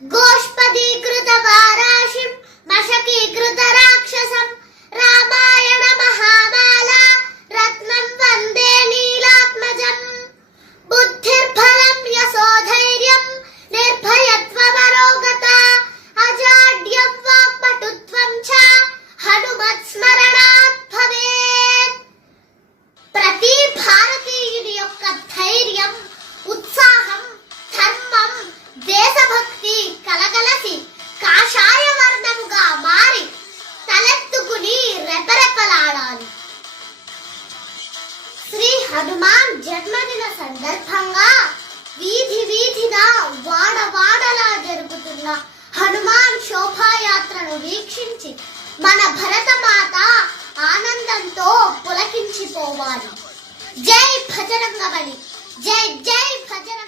గోష్పదీకృత వారాశిం మశకీకృత రాక్షసం రామాయణ మహామాల రత్నం వందే నీలాత్మజం. బుద్ధిర్బలం యశోధైర్యం నిర్భయత్వమరోగత అజాడ్యం వాక్పటుత్వం చ హనుమత్ స్మరణాత్ భవేత్. ప్రతి భారతీయుని యొక్క ధైర్యం, ఉత్సాహం, ధర్మం, దేశభక్తి కలగలసి కాషాయ వర్ణముగా మారి తలెత్తుకుని రెపరెపలాడాలి. శ్రీ హనుమాన్ జన్మదిన సందర్భంగా వీధి వీధిన వాడవాడలా జరుగుతున్న హనుమాన్ శోభాయాత్రను వీక్షించి మన భరతమాత ఆనందంతో పులకించిపోవాలి. జై భజరంగబలి, జై జై భజరంగ.